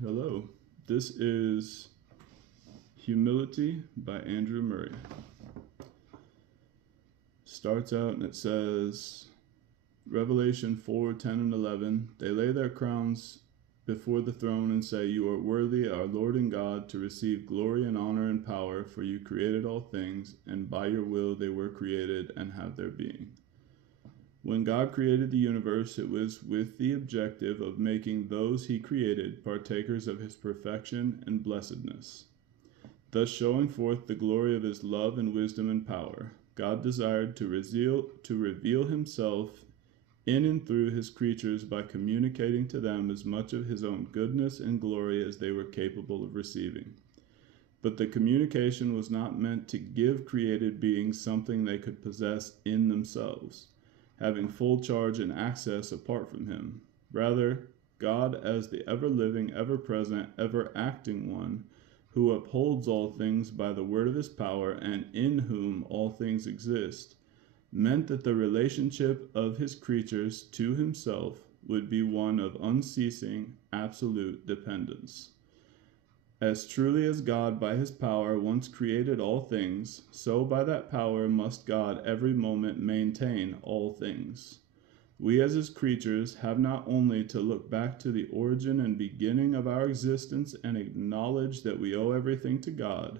Hello, this is Humility by Andrew Murray. Starts out and it says, Revelation 4:10 and 11, they lay their crowns before the throne and say, You are worthy, our Lord and God, to receive glory and honor and power, for you created all things, and by your will they were created and have their being. When God created the universe, it was with the objective of making those he created partakers of his perfection and blessedness. Thus showing forth the glory of his love and wisdom and power, God desired to reveal himself in and through his creatures by communicating to them as much of his own goodness and glory as they were capable of receiving. But the communication was not meant to give created beings something they could possess in themselves, having full charge and access apart from him. Rather, God, as the ever-living, ever-present, ever-acting one, who upholds all things by the word of his power, and in whom all things exist, meant that the relationship of his creatures to himself would be one of unceasing, absolute dependence. As truly as God by his power once created all things, so by that power must God every moment maintain all things. We as his creatures have not only to look back to the origin and beginning of our existence and acknowledge that we owe everything to God,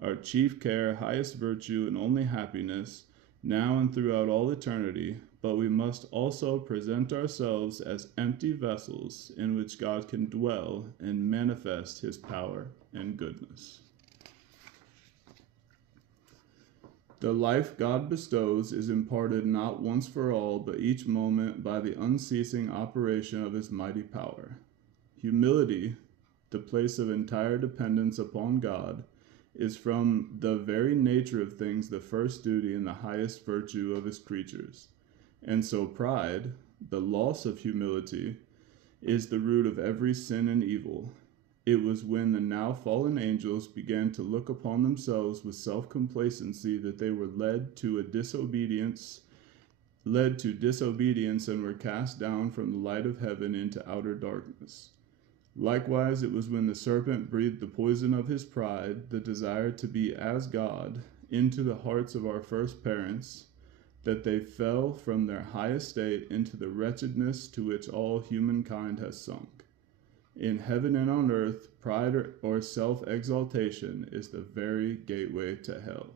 our chief care, highest virtue, and only happiness, now and throughout all eternity, but we must also present ourselves as empty vessels in which God can dwell and manifest his power and goodness. The life God bestows is imparted not once for all, but each moment by the unceasing operation of his mighty power. Humility, the place of entire dependence upon God, is from the very nature of things the first duty and the highest virtue of his creatures. And so pride, the loss of humility, is the root of every sin and evil. It was when the now fallen angels began to look upon themselves with self-complacency that they were led to disobedience and were cast down from the light of heaven into outer darkness. Likewise, it was when the serpent breathed the poison of his pride, the desire to be as God, into the hearts of our first parents, that they fell from their high estate into the wretchedness to which all humankind has sunk. In heaven and on earth, pride or self-exaltation is the very gateway to hell.